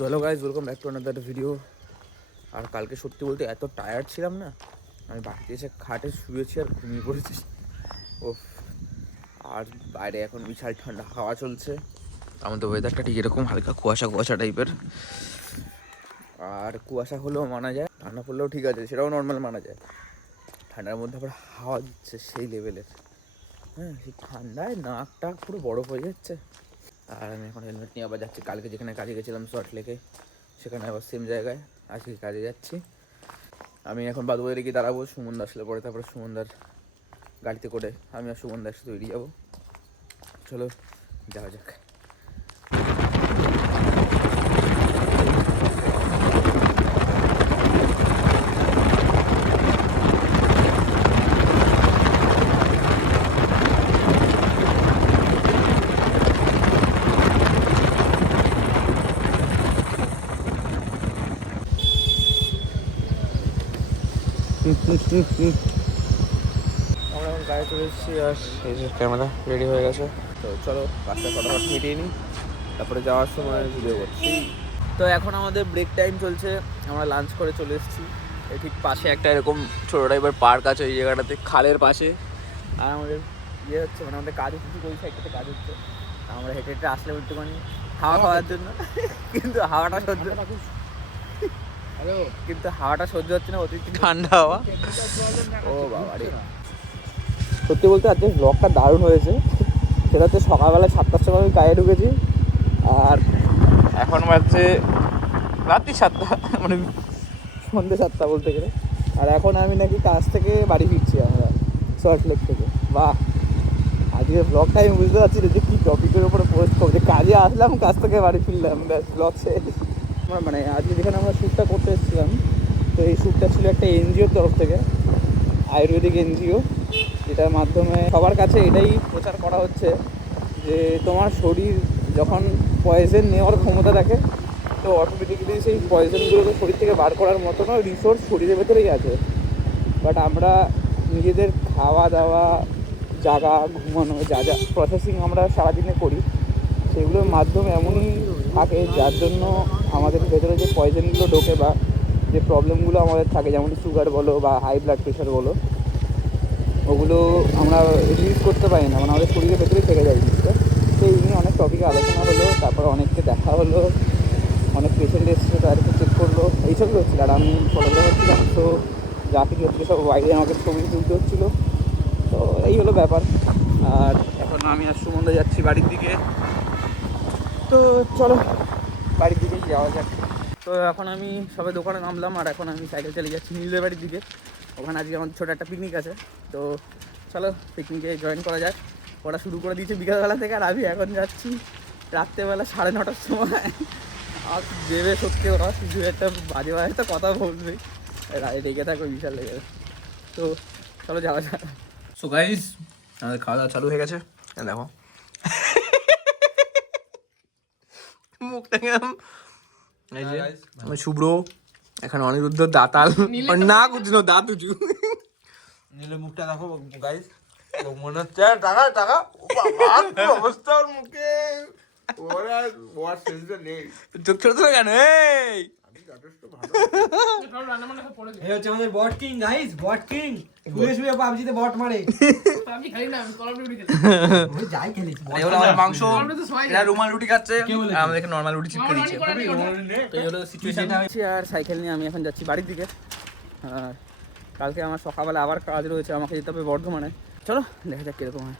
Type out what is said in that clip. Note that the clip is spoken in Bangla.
So hello guys, welcome back to another video. আর কালকে সত্যি বলতে এত টায়ার্ড ছিলাম না, আমি বাড়িতে এসে খাটে শুয়েছি আর ঘুমিয়ে পড়েছি। ও আর বাইরে এখন বিশাল ঠান্ডা হাওয়া চলছে, আমাদের ওয়েদারটা ঠিক এরকম হালকা কুয়াশা কুয়াশা টাইপের। আর কুয়াশা হলেও মানা যায়, ঠান্ডা পড়লেও ঠিক আছে, সেটাও নর্মাল মানা যায়। ঠান্ডার মধ্যে আবার হাওয়া দিচ্ছে সেই লেভেলের, হ্যাঁ সেই ঠান্ডায় নাকটা পুরো বরফ হয়ে যাচ্ছে। আর আমি এখন হেলমেট নিয়ে আবার যাচ্ছি, কালকে যেখানে কাজে গেছিলাম সল্ট লেকে, সেখানে আবার সেম জায়গায় আজকে কাজে যাচ্ছি। আমি এখন বাদুবাজারে গিয়ে দাঁড়াবো, সুমনদা আসলে পরে তারপরে সুমনদার গাড়িতে করে আমি আর সুমনদা একসাথে তৈরি যাবো। চলো যাওয়া যাক। আমরা এখন গাড়ি চলে এসেছি আর এই যে ক্যামেরা রেডি হয়ে গেছে। তো চলো কাজটা ফটাফট মিটিয়ে নিই, তারপরে যাওয়ার সময় ভিডিও করছি। তো এখন আমাদের ব্রেক টাইম চলছে, আমরা লাঞ্চ করে চলে এসেছি। এই ঠিক পাশে একটা এরকম ছোটো টাইপের পার্ক আছে ওই জায়গাটাতে, খালের পাশে। আর আমাদের ইয়ে হচ্ছে, মানে আমাদের কাজ হচ্ছে, ওই সাইডটাতে কাজ হচ্ছে। আমরা হেঁটে হেঁটে আসলে একটুখানি হাওয়া খাওয়ার জন্য, কিন্তু হাওয়াটা সহ্য হচ্ছে না, অতিরিক্ত ঠান্ডা হাওয়া। ও বাবা রে, সত্যি বলতে আজকে ব্লগটা দারুণ হয়েছে। সেটা হচ্ছে সকালবেলা 7টার সময় আমি কাজে ঢুকেছি, আর এখন বাজছে রাত্রি 7টা, মানে সন্ধ্যে 7টা বলতে গেলে। আর এখন আমি নাকি কাজ থেকে বাড়ি ফিরছি, আমরা সল্ট লেক থেকে। বাহ, আজকে ব্লগটা আমি বুঝতে পারছি না যে কী টপিকের উপরে পোস্ট করবো, যে কাজে আসলাম কাজ থেকে বাড়ি ফিরলাম, ব্যাস ব্লগ শেষ। মানে আজকে যেখানে আমরা শ্যুটটা করতে এসেছিলাম, তো এই শ্যুটটা ছিল একটা এনজিওর তরফ থেকে, আয়ুর্বেদিক এনজিও, যেটার মাধ্যমে সবার কাছে এটাই প্রচার করা হচ্ছে যে তোমার শরীর যখন পয়জন নেওয়ার ক্ষমতা রাখে, তো অটোমেটিক্যালি সেই পয়জনগুলোকে শরীর থেকে বার করার মতনও রিসোর্স শরীরের ভেতরেই আছে। বাট আমরা নিজেদের খাওয়া দাওয়া, জাগা, ঘুমানো, যা যা প্রসেসিং আমরা সারাদিনে করি, সেগুলোর মাধ্যমে এমনই থাকে যার জন্য আমাদের ভেতরে যে পয়জনগুলো ঢোকে বা যে প্রবলেমগুলো আমাদের থাকে, যেমন সুগার বলো বা হাই ব্লাড প্রেশার বলো, ওগুলো আমরা রিলিজ করতে পারি না, মানে আমাদের শরীরের ভেতরেই থেকে যায় জিনিসটা। তো এই নিয়ে অনেক টপিকে আলোচনা হলো, তারপর অনেককে দেখা হলো, অনেক পেশেন্ট এসেছিলো, তাদেরকে চেক করলো, এইসবই হচ্ছিলো। আর আমি ফটোগ্রাফার ছিলাম, তো যা কিছু হচ্ছিলো সব বাইরে আমাকে ছবি তুলতে হচ্ছিলো। তো এই হলো ব্যাপার। আর এখন আমি আর সুমনদা যাচ্ছি বাড়ির দিকে। তো চলো বাড়ির দিকেই যাওয়া যাক। তো এখন আমি সবে দোকানে নামলাম, আর এখন আমি সাইকেল চালিয়ে যাচ্ছি নীলদের বাড়ির দিকে। ওখানে আজকে আমাদের ছোটো একটা পিকনিক আছে, তো চলো পিকনিকে জয়েন করা যাক। ওরা শুরু করে দিয়েছে বিকালবেলা থেকে, আর আমি এখন যাচ্ছি রাত্রেবেলা 9:30টার সময়। আর দেবে সত্যি, ওরা কিছু একটা বাজে বাজে তো কথা বলবে, রেগে থাকবে বিশাল লেগে। তো চলো যাওয়া যাক। সো গাইস, আমাদের খাওয়া দাওয়া চালু হয়ে গেছে, দেখো মুখটা কেমন। এই যে আমি শুভ্র, এখানে অনিরুদ্ধ, দাতাল না কুচনো দাঁত উঁচু, নীলের মুখটা দেখো গাইস, মনে হচ্ছে টাকা টাকা অবস্থা ওর মুখে, ওরা ওর সেন্সে নেই। চোখ ছোট ছোট কেন? এই যথেষ্ট ভালো। এই হচ্ছে আমাদের বট কিং গাইস, বট কিং শুয়ে শুয়ে পাবজিতে বট মারে। আমি খাই না, আমি কল অফ ডিউটি খেলি। ওই যাই খেলিস। এই হলো আমাদের মাংস, আমরা তো সবাই এরা রুমাল রুটি খাচ্ছে, কে বলেছে? আর আমাদেরকে নরমাল রুটি চিপকে দিচ্ছে। দিচ্ছে। এই হলো সিচুয়েশন। আর সাইকেল নিয়ে আমি এখন যাচ্ছি বাড়ির দিকে। আর কালকে আমার সকালবেলা আবার কাজ রয়েছে, আমাকে যেতে হবে বর্ধমানে। চলো দেখা যাক কীরকম হয়।